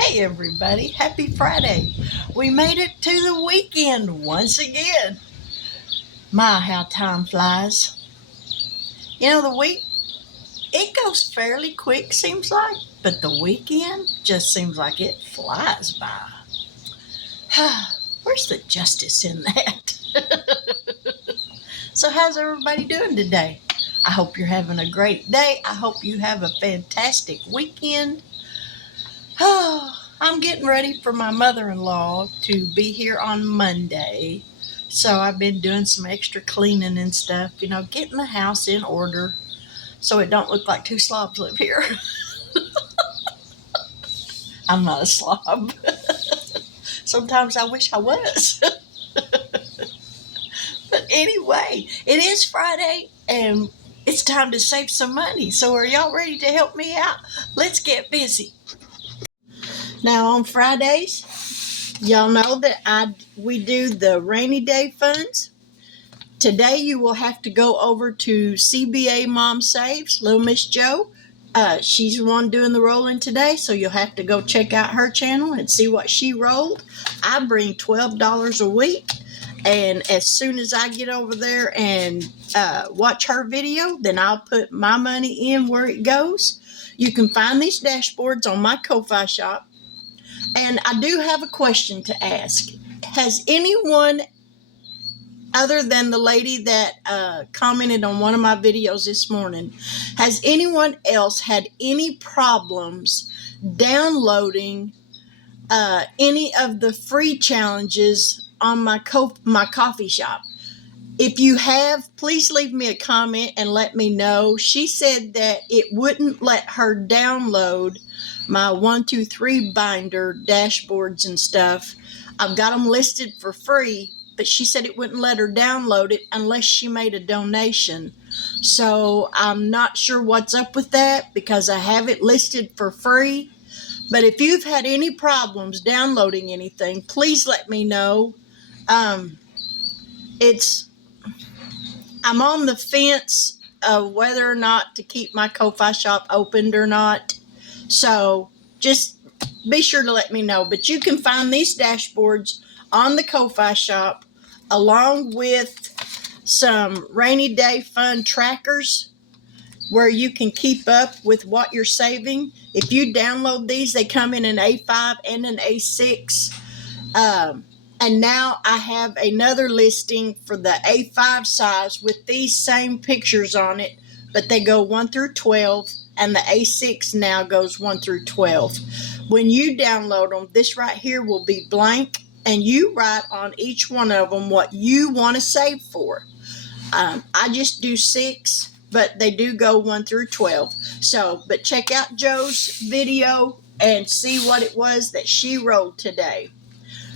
Hey everybody, happy Friday. We made it to the weekend once again. My, how time flies. The week, it goes fairly quick, seems like, but the weekend just seems like it flies by. Where's the justice in that? So, how's everybody doing today? I hope you're having a great day. I hope you have a fantastic weekend. I'm getting ready for my mother-in-law to be here on Monday. So I've been doing some extra cleaning and stuff, getting the house in order so it don't look like two slobs live here. I'm not a slob. Sometimes I wish I was. But anyway, it is Friday and it's time to save some money. So are y'all ready to help me out? Let's get busy. Now on Fridays, y'all know that we do the rainy day funds. Today you will have to go over to CBA Mom Saves, Little Miss Joe. She's the one doing the rolling today, so you'll have to go check out her channel and see what she rolled. I bring $12 a week, and as soon as I get over there and watch her video, then I'll put my money in where it goes. You can find these dashboards on my Ko-Fi shop. And I do have a question to ask. Has anyone, other than the lady that commented on one of my videos this morning, has anyone else had any problems downloading any of the free challenges on my coffee shop? If you have, please leave me a comment and let me know. She said that it wouldn't let her download my 1, 2, 3 binder dashboards and stuff. I've got them listed for free, but she said it wouldn't let her download it unless she made a donation. So I'm not sure what's up with that because I have it listed for free. But if you've had any problems downloading anything, please let me know. I'm on the fence of whether or not to keep my Ko-Fi shop opened or not. So just be sure to let me know. But you can find these dashboards on the Ko-Fi shop along with some rainy day fund trackers where you can keep up with what you're saving. If you download these, they come in an A5 and an A6. And now I have another listing for the A5 size with these same pictures on it, but they go 1 through 12, and the A6 now goes 1 through 12. When you download them, this right here will be blank, and you write on each one of them what you want to save for. I just do 6, but they do go 1 through 12. So, but check out Joe's video and see what it was that she rolled today.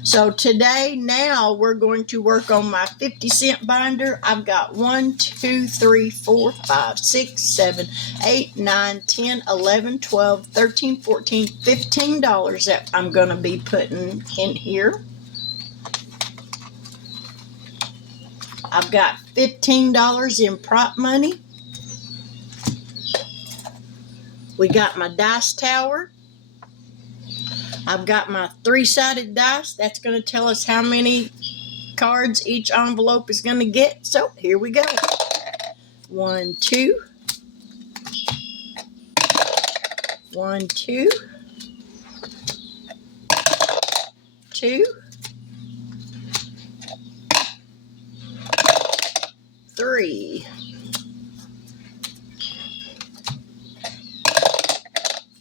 So today, now we're going to work on my 50-cent binder. I've got 1, 2, 3, 4, 5, 6, 7, 8, 9, 10, 11, 12, 13, 14, $15 that I'm going to be putting in here. I've got $15 in prop money. We got my dice tower. I've got my 3-sided dice. That's going to tell us how many cards each envelope is going to get. So here we go. 1, 2. 1, 2. 2. 3.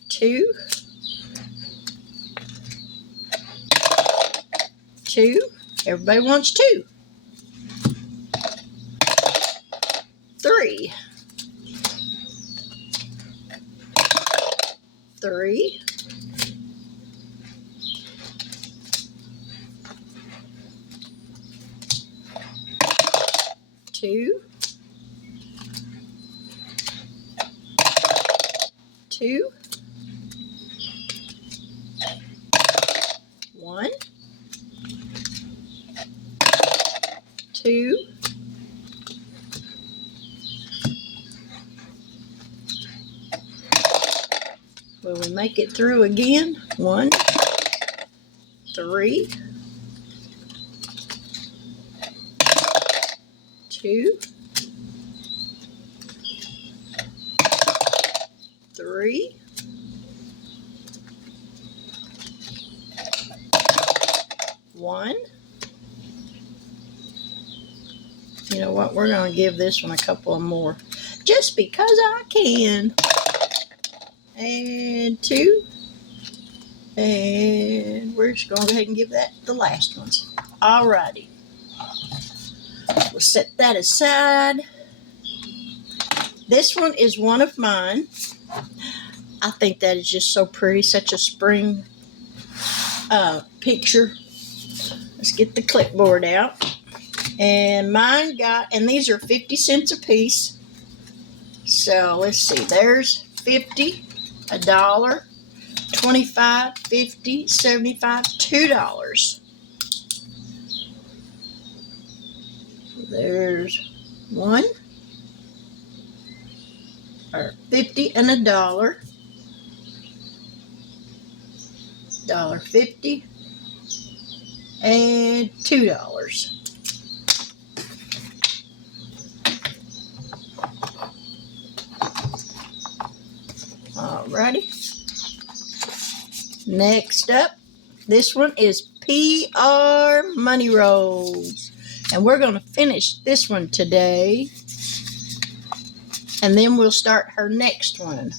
2. 2. Everybody wants 2. 3. 3. 2. 2. 1. 2. 3. Will we make it through again? 1, 3, 2, 3, 1. You know what? We're going to give this one a couple more. Just because I can. And 2. And we're just going to go ahead and give that the last ones. Alrighty. We'll set that aside. This one is one of mine. I think that is just so pretty. Such a spring picture. Let's get the clipboard out. And mine and these are 50 cents a piece. So let's see. There's 50, $1, 25, 50, 75, $2. There's 1, or 50 and $1, $1.50, and $2. Alrighty. Next up, this one is PR Money Rolls. And we're going to finish this one today. And then we'll start her next one.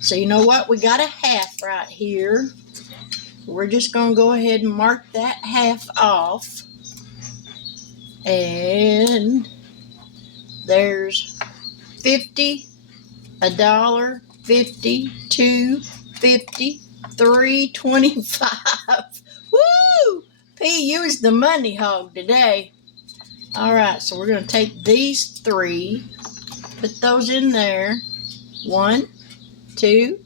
So you know what? We got a half right here. We're just going to go ahead and mark that half off. And there's 50, $1, 50, 2, 50, 3, 25. Woo! P, you is the money hog today. All right, so we're going to take these 3, put those in there. 1, 2,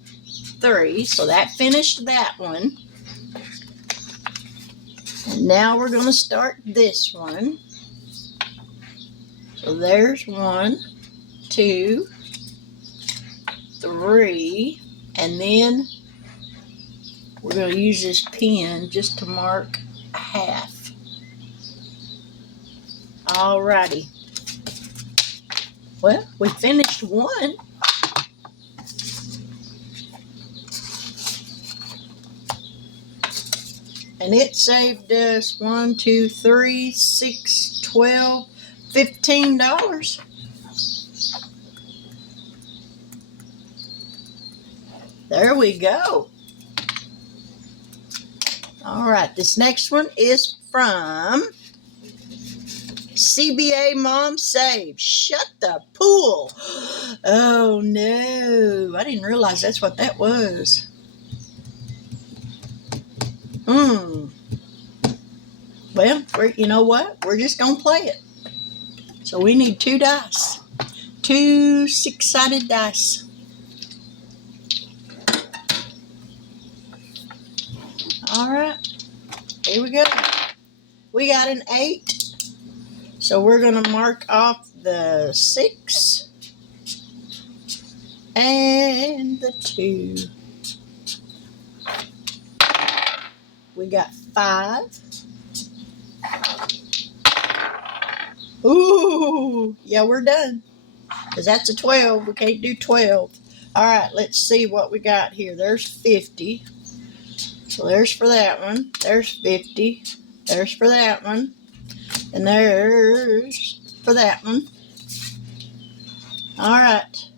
3. So that finished that one. And now we're going to start this one. So there's 1, 2, 3, and then we're going to use this pen just to mark half. Alrighty. Well, we finished one. And it saved us $1, 2, 3, 6, 12, $15. There we go. All right, this next one is from CBA Mom Save. Shut the pool. Oh no, I didn't realize that's what that was. Well, you know what? We're just going to play it. So we need 2 dice. 2 6-sided dice. All right. Here we go. We got an 8. So we're going to mark off the 6 and the 2. We got 5. Ooh, yeah, we're done. Because that's a 12. We can't do 12. All right, let's see what we got here. There's 50. So there's for that one. There's 50. There's for that one. And there's for that one. All right.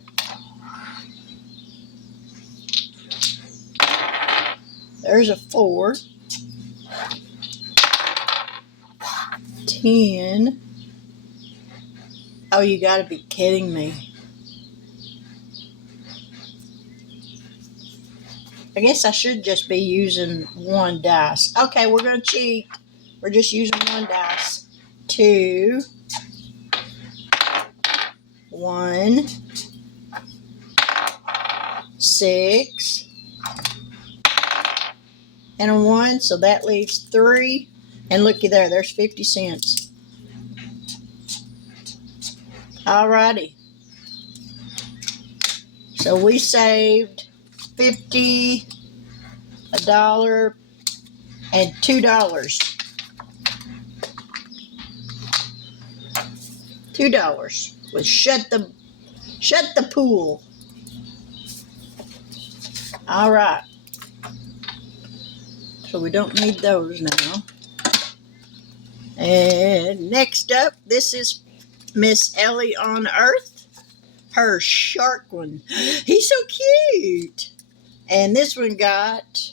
There's a 4. 10. Oh, you got to be kidding me. I guess I should just be using 1 dice. Okay, we're going to cheat. We're just using 1 dice. 2. 1. 6. And a 1, so that leaves 3. And looky there, there's 50 cents. Alrighty. So we saved $1.50, $1, and $2. $2 was shut the pool. All right. So we don't need those now. And next up, this is Miss Ellie on Earth. Her shark one. He's so cute. And this one got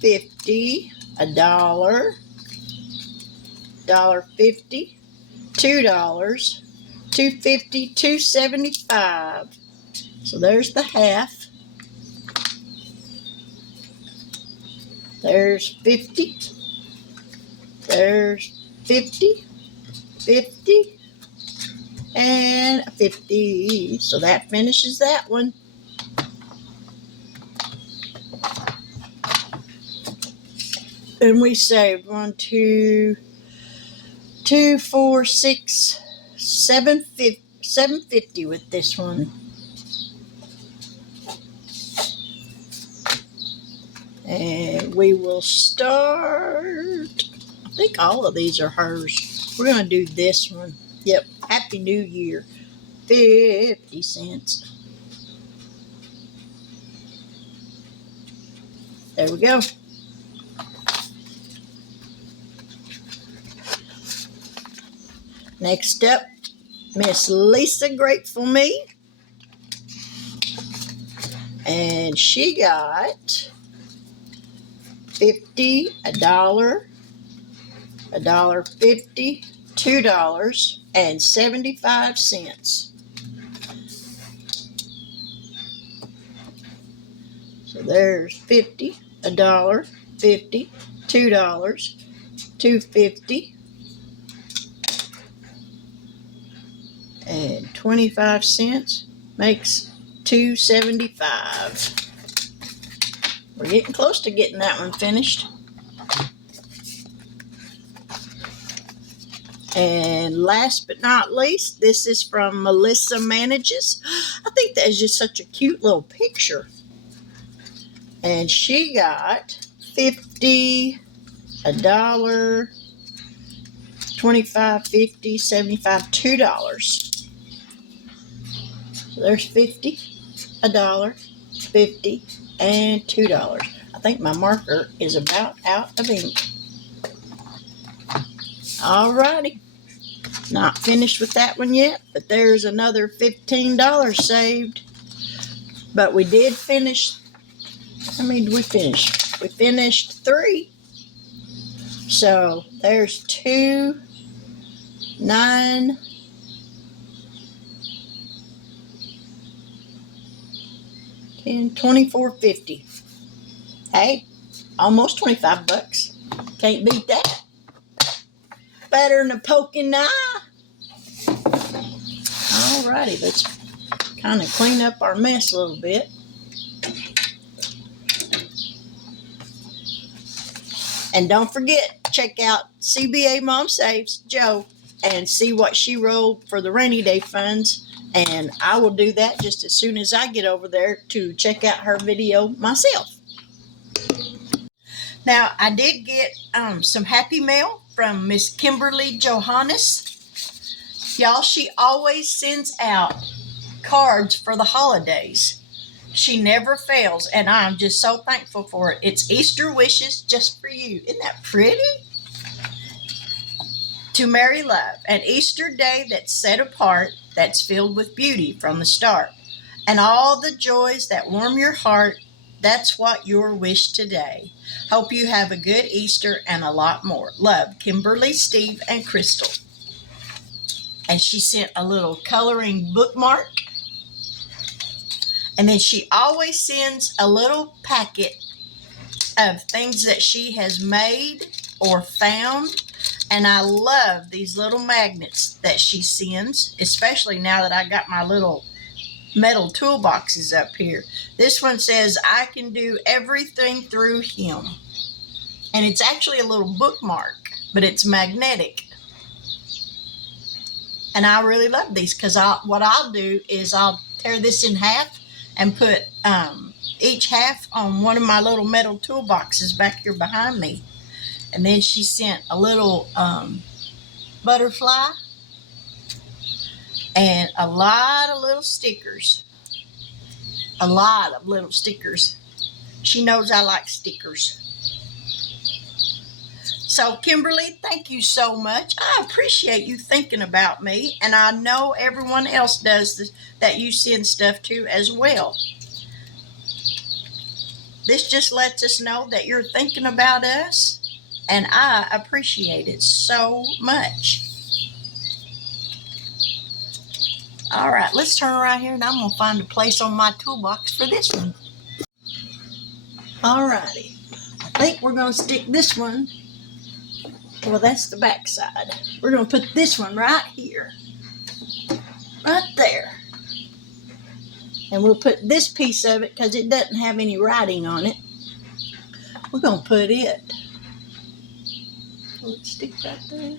50, $1, $1.50, $2, $2.50, $2.75. So there's the half. There's 50. There's 50, 50, and 50. So that finishes that one. And we saved 1, 2, 2, 4, 6, 750 with this one. And we will start. I think all of these are hers. We're going to do this one. Yep. Happy New Year. 50 cents. There we go. Next up, Miss Lisa Grateful Me. And she got 50, $1, $1.50, $2, and 75 cents. So there's 50, $1, 50, $2, $2.50, and 25 cents makes $2.75. We're getting close to getting that one finished. And last but not least, this is from Melissa Manages. I think that is just such a cute little picture. And she got 50, $1, 25, 50, 75, $2. So there's 50, $1, 50, and $2. I think my marker is about out of ink. Alrighty. Not finished with that one yet, but there's another $15 saved. But we did finish. How many did we finish? We finished 3. So there's 2, 9, 10, 24, 50. Hey, almost 25 bucks. Can't beat that. Better than a poking eye. Alrighty, let's kind of clean up our mess a little bit. And don't forget, check out CBA Mom Saves Joe and see what she rolled for the rainy day funds. And I will do that just as soon as I get over there to check out her video myself. Now, I did get some happy mail from Miss Kimberly Johannes. Y'all, she always sends out cards for the holidays. She never fails, and I'm just so thankful for it. It's Easter wishes just for you. Isn't that pretty? To Mary Love, an Easter day that's set apart, that's filled with beauty from the start, and all the joys that warm your heart. That's what your wish today. Hope you have a good Easter and a lot more. Love, Kimberly, Steve, and Crystal. And she sent a little coloring bookmark. And then she always sends a little packet of things that she has made or found. And I love these little magnets that she sends, especially now that I got my little metal toolboxes up here. This one says, I can do everything through him. And it's actually a little bookmark, but it's magnetic. And I really love these because what I'll do is I'll tear this in half and put each half on one of my little metal toolboxes back here behind me. And then she sent a little butterfly and a lot of little stickers. A lot of little stickers. She knows I like stickers. So, Kimberly, thank you so much. I appreciate you thinking about me, and I know everyone else does this, that you send stuff to as well. This just lets us know that you're thinking about us, and I appreciate it so much. All right, let's turn around here, and I'm going to find a place on my toolbox for this one. All righty. I think we're going to stick this one. Well, that's the back side. We're going to put this one right here. Right there. And we'll put this piece of it, because it doesn't have any writing on it. We're going to put it. Will it stick right there?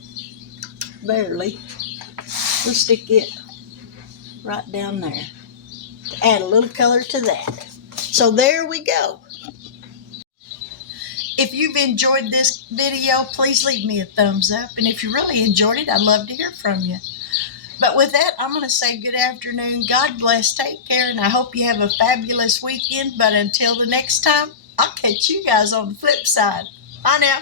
Barely. We'll stick it right down there to add a little color to that. So there we go. If you've enjoyed this video, please leave me a thumbs up. And if you really enjoyed it, I'd love to hear from you. But with that, I'm going to say good afternoon. God bless. Take care. And I hope you have a fabulous weekend. But until the next time, I'll catch you guys on the flip side. Bye now.